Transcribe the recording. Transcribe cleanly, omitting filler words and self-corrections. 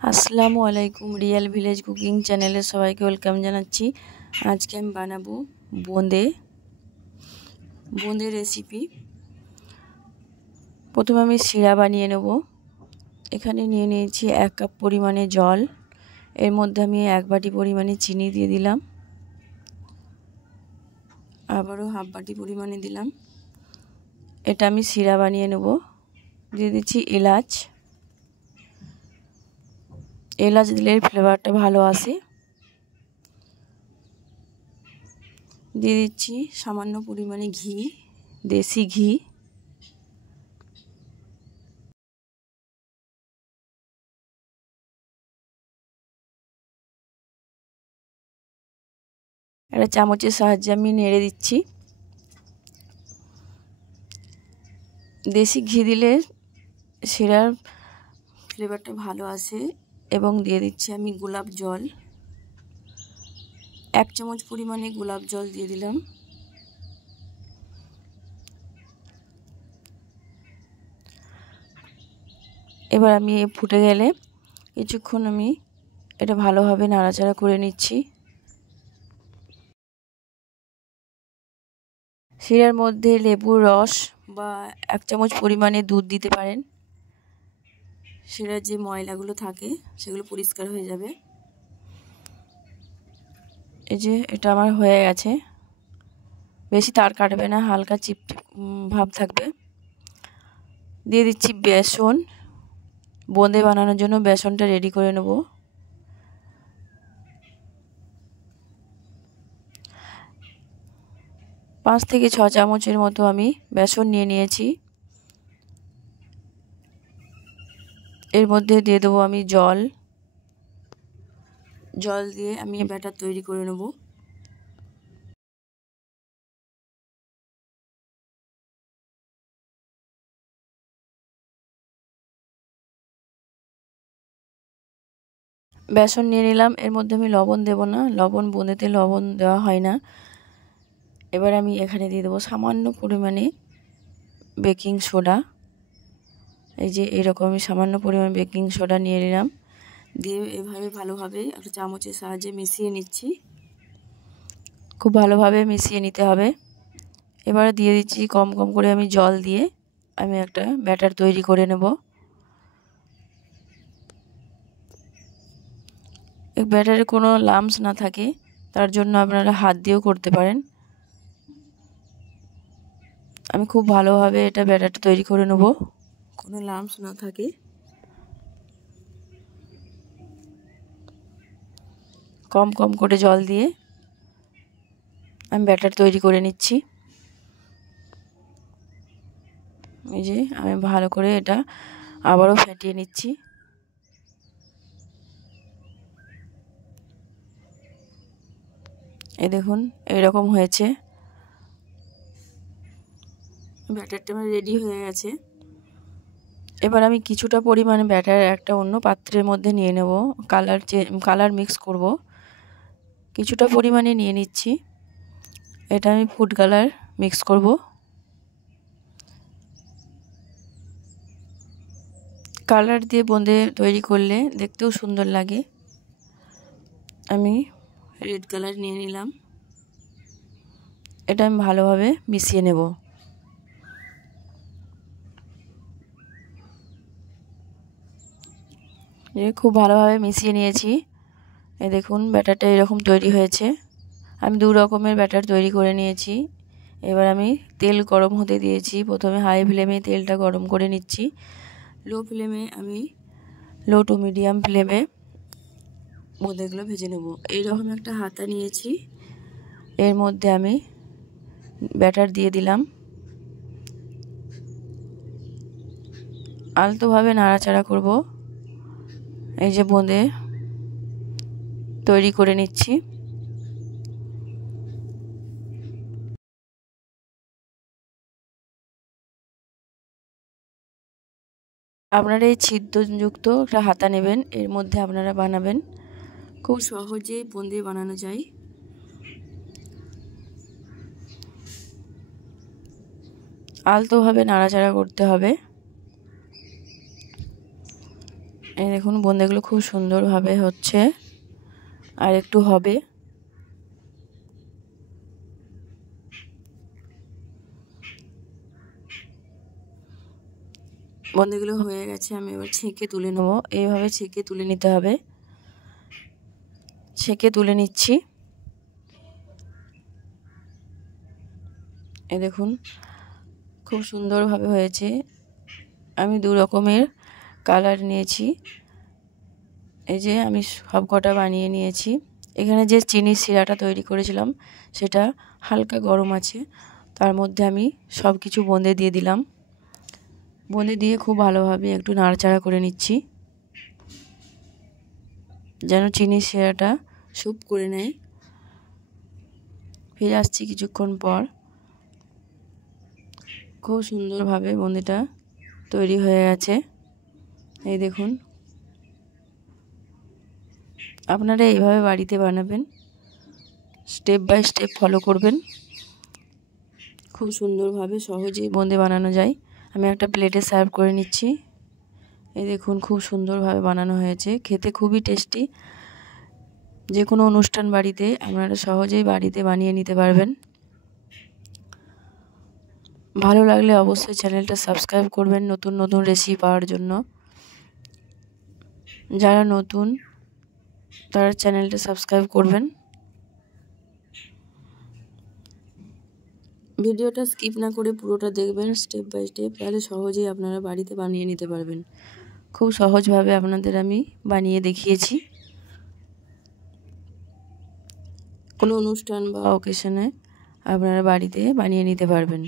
আসসালামু আলাইকুম, real village cooking চ্যানেলে সবাইকে ওয়েলকাম জানাচ্ছি। আজকে আমি বানাবো বোঁদে রেসিপি। প্রথমে আমি শিরা বানিয়ে নেব। এখানে নিয়ে নিয়েছি 1 কাপ পরিমাণে জল। এর মধ্যে আমি 1 বাটি পরিমাণে চিনি দিয়ে দিলাম, আবারও হাফ বাটি পরিমাণে দিলাম। এটা আমি শিরা বানিয়ে নেব। দিয়ে দিচ্ছি এলাচ দিলে ফ্লেভারটা ভালো আসে। দিয়ে দিচ্ছি সামান্য পরিমাণে ঘি, দেশি ঘি। একটা চামচের সাহায্যে আমি নেড়ে দিচ্ছি। দেশি ঘি দিলে শিরার ফ্লেভারটা ভালো আসে। এবং দিয়ে দিচ্ছি আমি গোলাপ জল, 1 চামচ পরিমাণে গোলাপ জল দিয়ে দিলাম। এবার আমি ফুটে গেলে কিছুক্ষণ আমি এটা ভালোভাবে নাড়াচাড়া করে নিচ্ছি। শিরার মধ্যে লেবুর রস বা 1 চামচ পরিমাণে দুধ দিতে পারেন। শিরার যে ময়লাগুলো থাকে সেগুলো পরিষ্কার হয়ে যাবে। এই যে এটা আমার হয়ে গেছে। বেশি তার কাটবে না, হালকা চিপচিপ ভাব থাকবে। দিয়ে দিচ্ছি বেসন। বোঁদে বানানোর জন্য বেসনটা রেডি করে নেব। পাঁচ থেকে 6 চামচের মতো আমি বেসন নিয়ে নিয়েছি। এর মধ্যে দিয়ে দেবো আমি জল দিয়ে আমি ব্যাটার তৈরি করে নেব। বেসন নিয়ে নিলাম। এর মধ্যে আমি লবণ দেব না, বোঁদেতে লবণ দেওয়া হয় না। এবার আমি এখানে দিয়ে দেবো সামান্য পরিমাণে বেকিং সোডা। এই যে এরকম আমি সামান্য পরিমাণে বেকিং সোডা নিয়ে নিলাম। দিয়ে এভাবে ভালোভাবে একটা চামচের সাহায্যে মিশিয়ে নিচ্ছি। খুব ভালোভাবে মিশিয়ে নিতে হবে। এবারে দিয়ে দিচ্ছি কম কম করে আমি জল দিয়ে আমি একটা ব্যাটার তৈরি করে নেব। এই ব্যাটারে কোনো লাম্পস না থাকে তার জন্য আপনারা হাত দিয়েও করতে পারেন। আমি খুব ভালোভাবে এটা ব্যাটারটা তৈরি করে নেব, কোনো লাম্পস না থাকে। কম কম করে জল দিয়ে আমি ব্যাটার তৈরি করে নিচ্ছি। এই যে আমি ভালো করে এটা আবারও ফেটিয়ে নিচ্ছি। এই দেখুন এরকম হয়েছে। ব্যাটারটা আমার রেডি হয়ে গেছে। এবার আমি কিছুটা পরিমাণে ব্যাটার একটা অন্য পাত্রের মধ্যে নিয়ে নেব। কালার মিক্স করব। কিছুটা পরিমাণে নিয়ে নিচ্ছি। এটা আমি ফুড কালার মিক্স করব। কালার দিয়ে বোঁদে তৈরি করলে দেখতেও সুন্দর লাগে। আমি রেড কালার নিয়ে নিলাম। এটা আমি ভালোভাবে মিশিয়ে নেব। খুব ভালোভাবে মিশিয়ে নিয়েছি। এই দেখুন ব্যাটারটা এরকম তৈরি হয়েছে। আমি 2 রকমের ব্যাটার তৈরি করে নিয়েছি। এবার আমি তেল গরম হতে দিয়েছি। প্রথমে হাই ফ্লেমে তেলটা গরম করে নিচ্ছি। লো টু মিডিয়াম ফ্লেমে বোঁদেগুলো ভেজে নেব। এইরকম একটা হাতা নিয়েছি। এর মধ্যে আমি ব্যাটার দিয়ে দিলাম। আলতোভাবে নাড়াচাড়া করব। এই যে বোঁদে তৈরি করে নিচ্ছি। আপনারা এই ছিদ্রযুক্ত একটা হাতা নেবেন, এর মধ্যে আপনারা বানাবেন। খুব সহজেই বোঁদে বানানো যায়। আলতোভাবে নাড়াচাড়া করতে হবে। এই দেখুন বোঁদেগুলো খুব সুন্দরভাবে হচ্ছে, আর একটু হবে। বোঁদেগুলো হয়ে গেছে, আমি এবার ছেঁকে তুলে নেবো। এইভাবে ছেঁকে তুলে নিতে হবে। ছেঁকে তুলে নিচ্ছি। এই দেখুন খুব সুন্দরভাবে হয়েছে। আমি দু রকমের কালার নিয়েছি। এই যে আমি সব কটা বানিয়ে নিয়েছি। এখানে যে চিনির শিরাটা তৈরি করেছিলাম সেটা হালকা গরম আছে, তার মধ্যে আমি সব কিছু বোঁদে দিয়ে দিলাম। বোঁদে দিয়ে খুব ভালোভাবে একটু নাড়াচাড়া করে নিচ্ছি, যেন চিনির শিরাটা স্যুপ করে নেয়। ফিরে আসছি কিছুক্ষণ পর। খুব সুন্দরভাবে বোঁদেটা তৈরি হয়ে গেছে। এই দেখুন, আপনারা এইভাবে বাড়িতে বানাবেন, স্টেপ বাই স্টেপ ফলো করবেন। খুব সুন্দরভাবে সহজেই বোঁদে বানানো যায়। আমি একটা প্লেটে সার্ভ করে নিচ্ছি। এই দেখুন খুব সুন্দরভাবে বানানো হয়েছে, খেতে খুবই টেস্টি। যে কোনো অনুষ্ঠান বাড়িতে আপনারা সহজেই বাড়িতে বানিয়ে নিতে পারবেন। ভালো লাগলে অবশ্যই চ্যানেলটা সাবস্ক্রাইব করবেন নতুন নতুন রেসিপি পাওয়ার জন্য। যারা নতুন তারা চ্যানেলটা সাবস্ক্রাইব করবেন। ভিডিওটা স্কিপ না করে পুরোটা দেখবেন স্টেপ বাই স্টেপ, তাহলে সহজেই আপনারা বাড়িতে বানিয়ে নিতে পারবেন। খুব সহজভাবে আপনাদের আমি বানিয়ে দেখিয়েছি। কোনো অনুষ্ঠান বা অকেশনে আপনারা বাড়িতে বানিয়ে নিতে পারবেন।